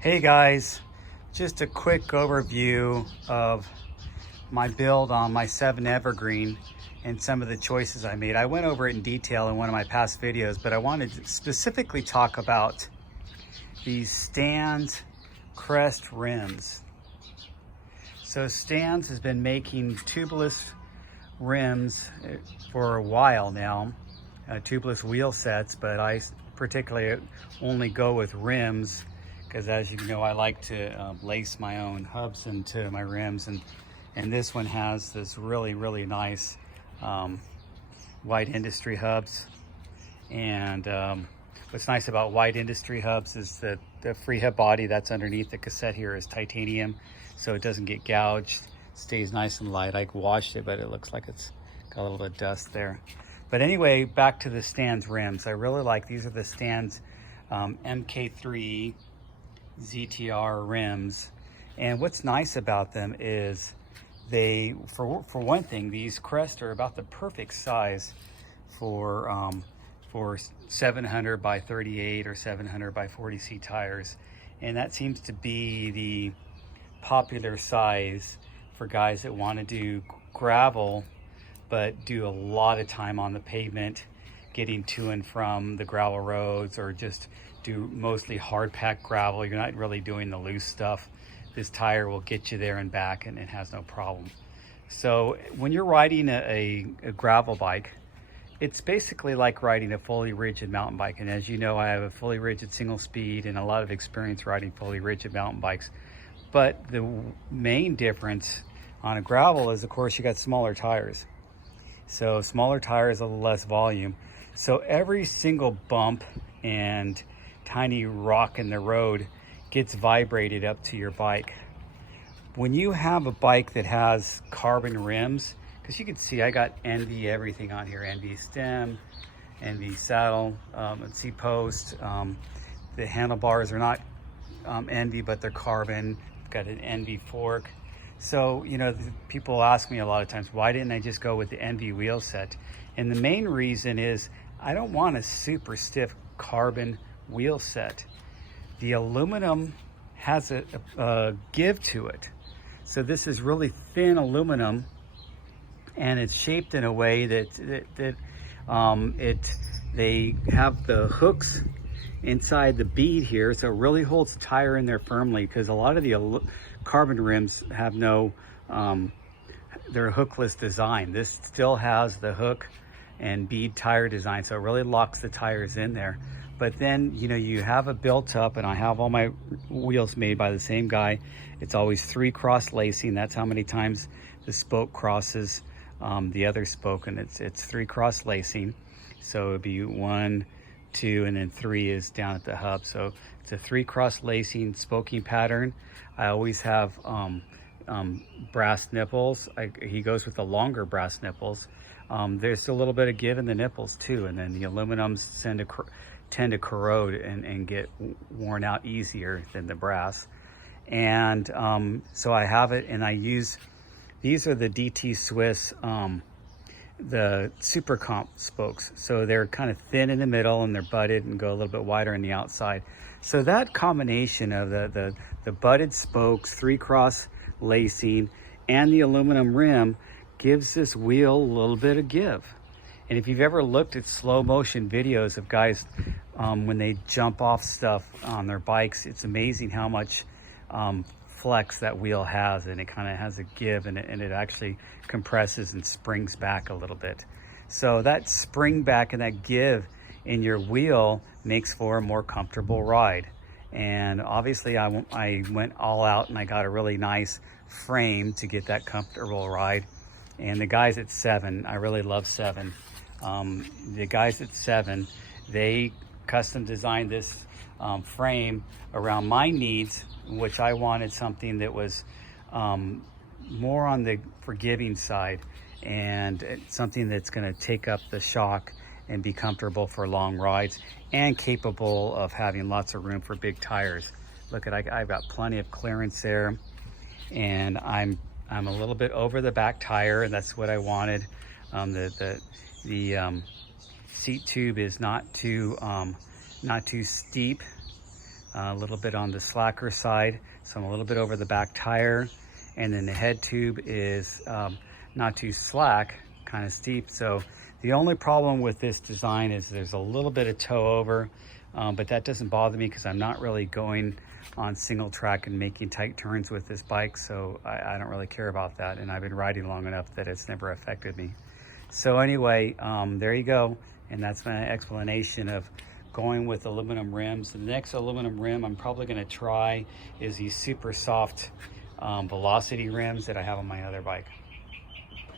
Hey guys, just a quick overview of my build on my 7 Evergreen and some of the choices I made. I went over it in detail in one of my past videos, but I wanted to specifically talk about these Stenz Crest rims. So Stenz has been making tubeless rims for a while now, tubeless wheel sets, but I particularly only go with rims because, as you know, I like to lace my own hubs into my rims, and this one has this really nice wide industry hubs. And what's nice about wide industry hubs is that the free hub body that's underneath the cassette here is titanium, so it doesn't get gouged, stays nice and light. I washed it, but it looks like it's got a little bit of dust there. But anyway, back to the Stenz rims. I really like these. Are the Stenz MK3 ZTR rims, and what's nice about them is they, for one thing, these Crest are about the perfect size for 700 by 38 or 700 by 40C tires, and that seems to be the popular size for guys that want to do gravel but do a lot of time on the pavement getting to and from the gravel roads, or just do mostly hard packed gravel. You're not really doing the loose stuff. This tire will get you there and back, and it has no problem. So when you're riding a gravel bike, it's basically like riding a fully rigid mountain bike. And as you know, I have a fully rigid single speed and a lot of experience riding fully rigid mountain bikes. But the main difference on a gravel is, of course, you got smaller tires. So smaller tires, a little less volume. So every single bump and tiny rock in the road gets vibrated up to your bike. When you have a bike that has carbon rims, because you can see I got NV everything on here, NV stem, NV saddle, and C post. The handlebars are not NV, but they're carbon. I've got an NV fork. So, you know, people ask me a lot of times, why didn't I just go with the NV wheel set? And the main reason is I don't want a super stiff carbon wheel set. The aluminum has a give to it. So this is really thin aluminum, and it's shaped in a way that they have the hooks inside the bead here, so it really holds the tire in there firmly, because a lot of the carbon rims have no they're hookless design. This still has the hook and bead tire design, so it really locks the tires in there. But then, you know, you have it built up, and I have all my wheels made by the same guy. It's always 3 cross lacing. That's how many times the spoke crosses the other spoke, and it's 3 cross lacing. So it'd be 1, 2, and then 3 is down at the hub. So it's a 3 cross lacing spoking pattern. I always have brass nipples. He goes with the longer brass nipples. There's a little bit of give in the nipples too, and then the aluminums tend to corrode and get worn out easier than the brass. And so I have it, and I use, these are the DT Swiss, the Super Comp spokes. So they're kind of thin in the middle, and they're butted and go a little bit wider on the outside. So that combination of the butted spokes, 3 cross lacing, and the aluminum rim gives this wheel a little bit of give. And if you've ever looked at slow motion videos of guys when they jump off stuff on their bikes, it's amazing how much flex that wheel has, and it kind of has a give, and it actually compresses and springs back a little bit. So that spring back and that give in your wheel makes for a more comfortable ride. And obviously I went all out, and I got a really nice frame to get that comfortable ride. And the guys at 7, I really love 7. The guys at 7, they custom designed this frame around my needs, which I wanted something that was more on the forgiving side, and something that's going to take up the shock and be comfortable for long rides, and capable of having lots of room for big tires. Look at, I've got plenty of clearance there, and I'm a little bit over the back tire, and that's what I wanted. The seat tube is not too steep a little bit on the slacker side, so I'm a little bit over the back tire. And then the head tube is not too slack, kind of steep. So the only problem with this design is there's a little bit of toe over, but that doesn't bother me because I'm not really going on single track and making tight turns with this bike, so I don't really care about that. And I've been riding long enough that it's never affected me. So anyway, there you go. And that's my explanation of going with aluminum rims. The next aluminum rim I'm probably gonna try is these super soft velocity rims that I have on my other bike.